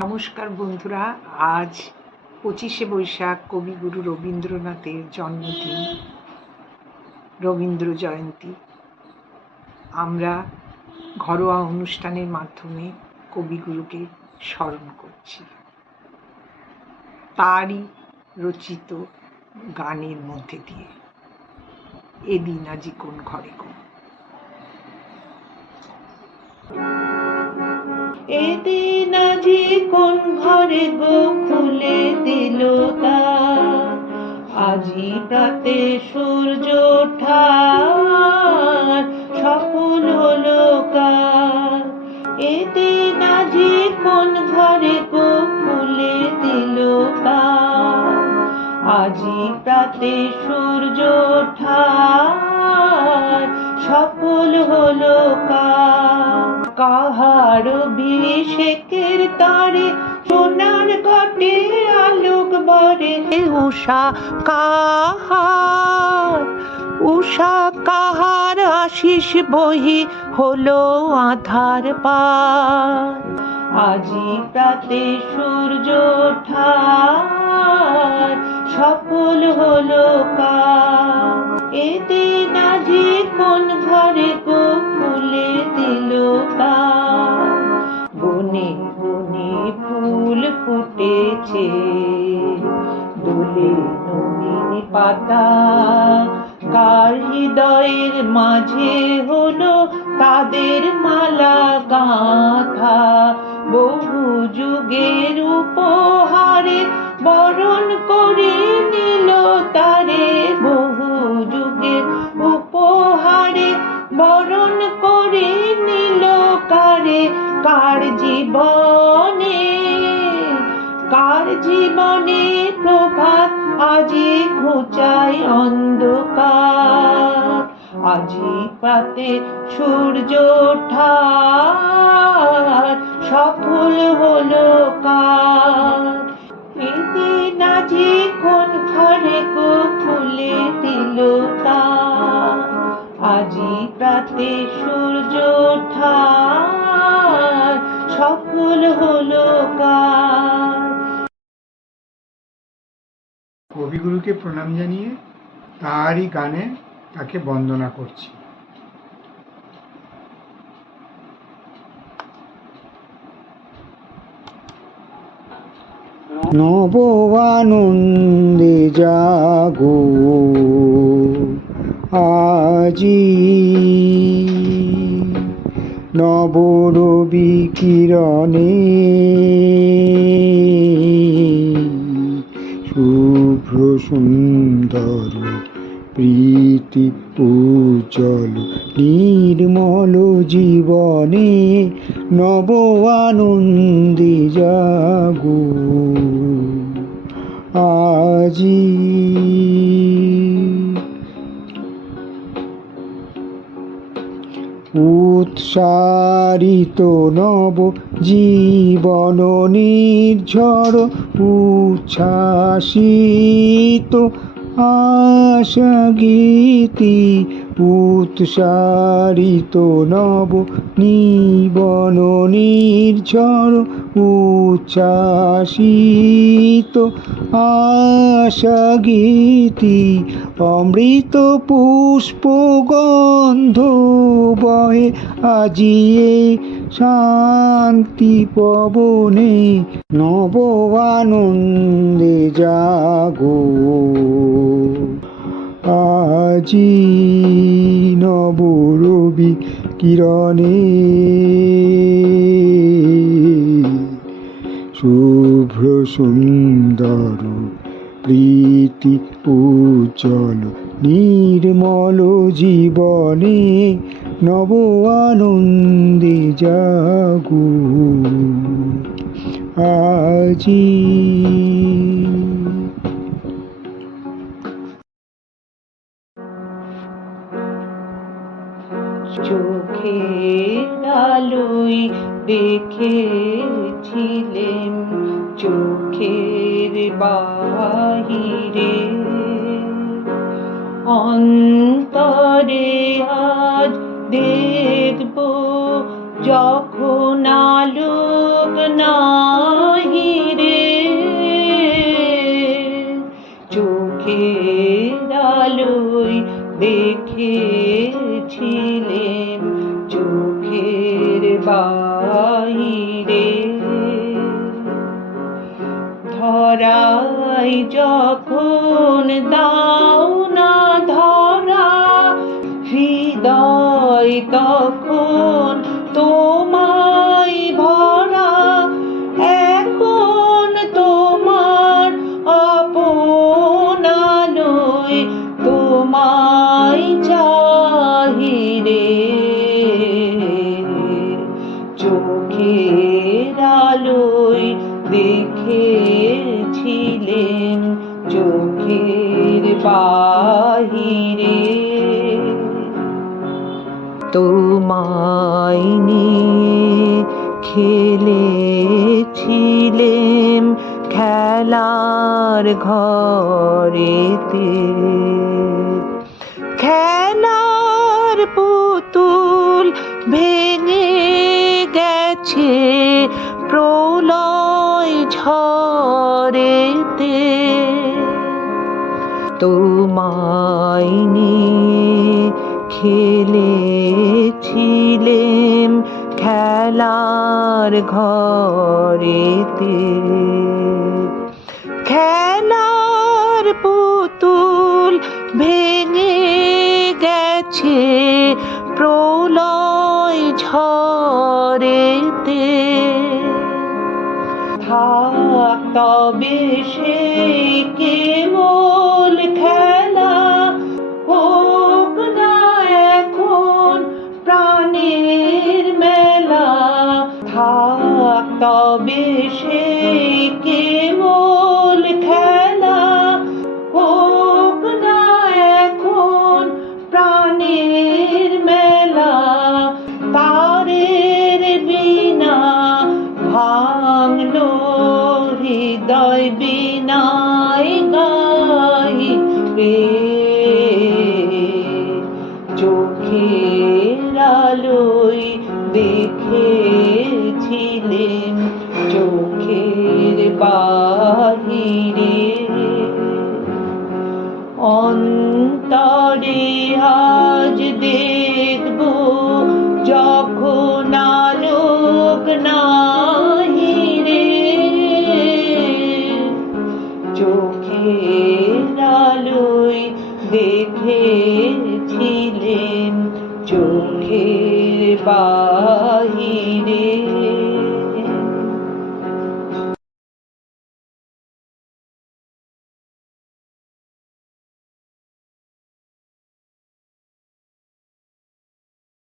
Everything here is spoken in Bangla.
নমস্কার বন্ধুরা, আজ পঁচিশে বৈশাখ, কবিগুরু রবীন্দ্রনাথের জন্মদিন, রবীন্দ্র জয়ন্তী। আমরা ঘরোয়া অনুষ্ঠানের মাধ্যমে কবিগুরুকে স্মরণ করছি। তারই রচিত গানের মধ্যে দিয়ে, এদিন আজি কোন ঘরে কোন এদিন আজি কোন ঘরে গো খুলে দিল দ্বার? আজি প্রাতে সূর্য ওঠার সফল হলো কার এদিন আজি কোন ঘরে গো খুলে দিল দ্বার? আজি প্রাতে সূর্য ওঠার সফল হলো কার কাহার অভিষেকের তারে, সোনার ঘটে আলোক বারে উষা কাহার উষা কাহার আশিস বহি হলো আধার পার। আজি প্রাতে সূর্য ওঠার, সফল হলো কার। এদিন আজি কোন ফুটেছে। দোলে নবীন পাতা কার হৃদয়ের মাঝে হলো তাদের মালা গাঁথা। বহু যুগের উপহারে বরণ করে নিল তারে। বহু যুগের উপহারে বরণ করে নিল কারে কার জীবনে জীবনে প্রভাত, আজি ঘুচাই অন্ধকার। আজি প্রাতে সূর্য ওঠার, সফল হলো কার। আজি কোন গো খুলে দিল তার। আজি প্রাতে সূর্য কবিগুরুকে প্রণাম জানিয়ে তারই গানে তাকে বন্দনা করছি। নব আনন্দে জাগো আজি। নবরবি কিরণে শুভ্র সুন্দর প্রীতি উজ্জ্বল নির্মল জীবনে নব আনন্দে জাগো। আজি উৎসারিত নব জীবন নির্ঝর উচ্ছ্বাসিত আশা গীতি উৎসারিত নব নিবন নির্ঝর উচ্ছ্বাসিত আশা গীতি, অমৃত পুষ্প গন্ধ বহে আজিয়ে শান্তি পবনে নব আনন্দে জাগো। আজি নবরবি কিরণে। শুভ্র সুন্দর প্রীতি উজ্জ্বল নির্মল জীবনে নব আনন্দে জাগো। আজি চোখে আলোই দেখেছিলেন চোখের বাহিরে। অন্তরে আজ দেখব যখন আলোক নাহি রে চোখের আলোয় দেখেছিলেন চোখের বাইরে। ধরাই যখন দাও না ধরা হৃদয় তখন তোমায় চাহিরে চোখের আলোয় দেখেছিলেন চোখের বাহিরে। তোমায় নিয়ে খেলেছিলেম খেলার ঘরেতে। গেছে প্রলয় ঝড়েতে তোমায় নিয়ে খেলেছিলেম খেলার ঘরেতে। খেলার পুতুল ভেঙে গেছে প্রলয় ঝড়েতে তবে সে কেবল খেলা হোক না এখন প্রাণের মেলা। থাক তবে খেলা আলোয় দেখেছিলেন চোখের বাহিরে। অন্তরে আ চোখের বাহিরে